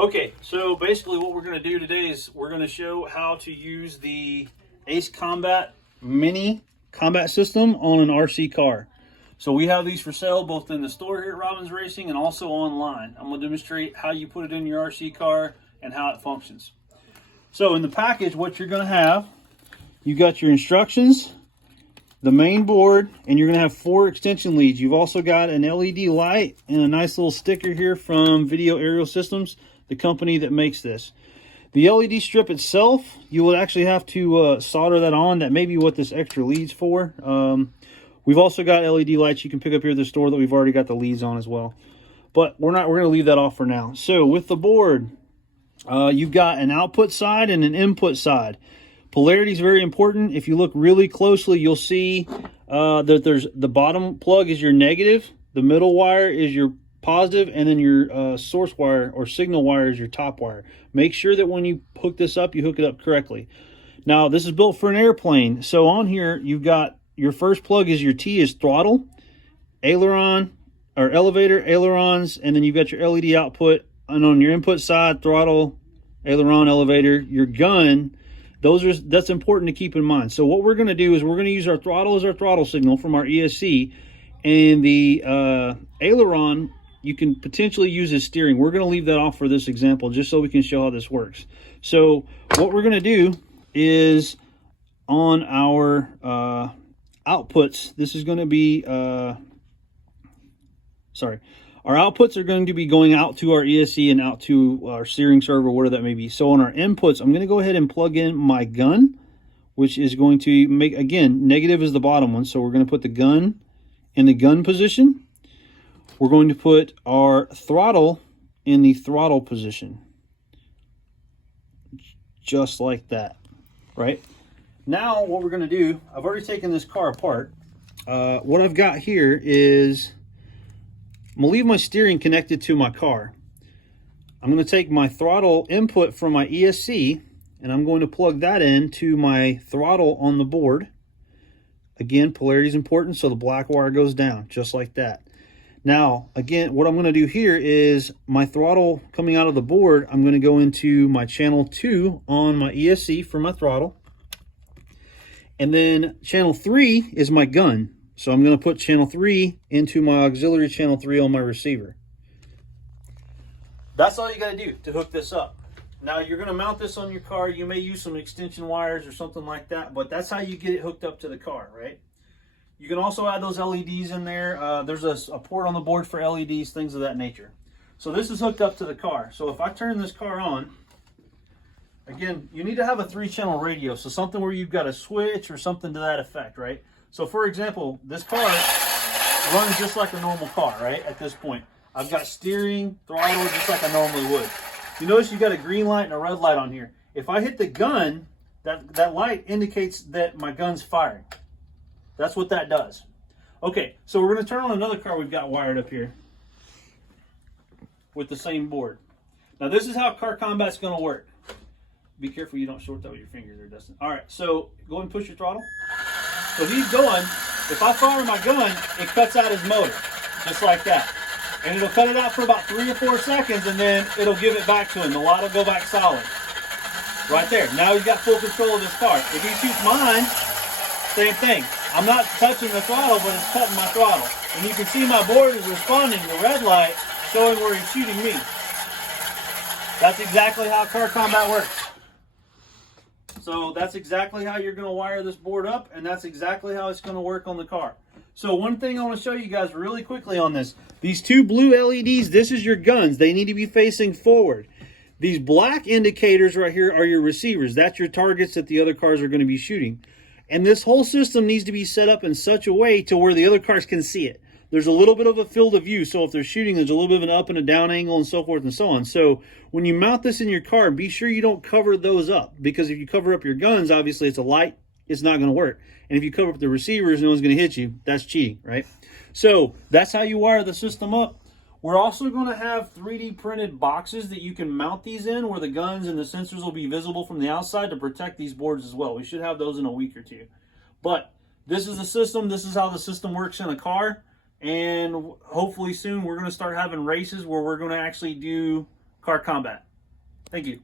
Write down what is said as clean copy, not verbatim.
Okay, so basically what we're going to do today is we're going to show how to use the A.C.E Combat Mini Combat System on an RC car. So we have these for sale both in the store here at Robbins Racing and also online. I'm going to demonstrate how you put it in your RC car and how it functions. So in the package, what you're going to have, you got your instructions, the main board, and you're going to have 4 extension leads. You've also got an LED light and a nice little sticker here from Video Aerial Systems, the company that makes this. The LED strip itself, you will actually have to solder that on. That may be what this extra lead's for. We've also got LED lights you can pick up here at the store that we've already got the leads on as well. But we're going to leave that off for now. So with the board, you've got an output side and an input side. Polarity is very important. If you look really closely, you'll see that there's the bottom plug is your negative, the middle wire is your positive, and then your source wire or signal wire is your top wire. Make sure that when you hook this up, you hook it up correctly. Now, this is built for an airplane. So on here, you've got your first plug is your T is throttle, aileron, or elevator, ailerons, and then you've got your LED output. And on your input side, throttle, aileron, elevator, your gun. That's important to keep in mind. So what we're going to do is we're going to use our throttle as our throttle signal from our A.C.E, and the aileron you can potentially use as steering. We're going to leave that off for this example just so we can show how this works. So what we're going to do is on our outputs, this is going to be our outputs are going to be going out to our A.C.E and out to our steering servo, whatever that may be. So on our inputs, I'm going to go ahead and plug in my gun, which is going to make, again, negative is the bottom one. So we're going to put the gun in the gun position. We're going to put our throttle in the throttle position. Just like that, right? Now what we're going to do, I've already taken this car apart. What I've got here is, I'm going to leave my steering connected to my car. I'm going to take my throttle input from my A.C.E and I'm going to plug that into my throttle on the board. Again, polarity is important, so the black wire goes down, just like that. Now, again, what I'm going to do here is my throttle coming out of the board, I'm going to go into my channel 2 on my A.C.E for my throttle. And then channel 3 is my gun. So I'm going to put channel 3 into my auxiliary channel 3 on my receiver. That's all you got to do to hook this up. Now you're going to mount this on your car. You may use some extension wires or something like that, but that's how you get it hooked up to the car, right? You can also add those LEDs in there. There's a port on the board for LEDs, things of that nature. So this is hooked up to the car. So if I turn this car on, again, you need to have a 3-channel radio. So something where you've got a switch or something to that effect, right? So for example, this car runs just like a normal car, right? At this point, I've got steering, throttle, just like I normally would. You notice you got a green light and a red light on here. If I hit the gun, that light indicates that my gun's firing. That's what that does. Okay, so we're going to turn on another car we've got wired up here with the same board. Now this is how car combat's going to work. Be careful you don't short that with your fingers there, Dustin. All right, so go ahead and push your throttle. So he's going, if I fire my gun, it cuts out his motor, just like that. And it'll cut it out for about 3 or 4 seconds, and then it'll give it back to him. The light will go back solid. Right there. Now he's got full control of this car. If he shoots mine, same thing. I'm not touching the throttle, but it's cutting my throttle. And you can see my board is responding, the red light showing where he's shooting me. That's exactly how car combat works. So that's exactly how you're going to wire this board up, and that's exactly how it's going to work on the car. So one thing I want to show you guys really quickly on this. These 2 blue LEDs, this is your guns. They need to be facing forward. These black indicators right here are your receivers. That's your targets that the other cars are going to be shooting. And this whole system needs to be set up in such a way to where the other cars can see it. There's a little bit of a field of view, so if they're shooting, there's a little bit of an up and a down angle and so forth and so on. So when you mount this in your car, be sure you don't cover those up, because if you cover up your guns, obviously it's a light, it's not going to work. And if you cover up the receivers, no one's going to hit you. That's cheating, right? So that's how you wire the system up. We're also going to have 3D printed boxes that you can mount these in, where the guns and the sensors will be visible from the outside to protect these boards as well. We should have those in a week or 2. But this is the system. This is how the system works in a car. And hopefully soon we're going to start having races where we're going to actually do car combat. Thank you.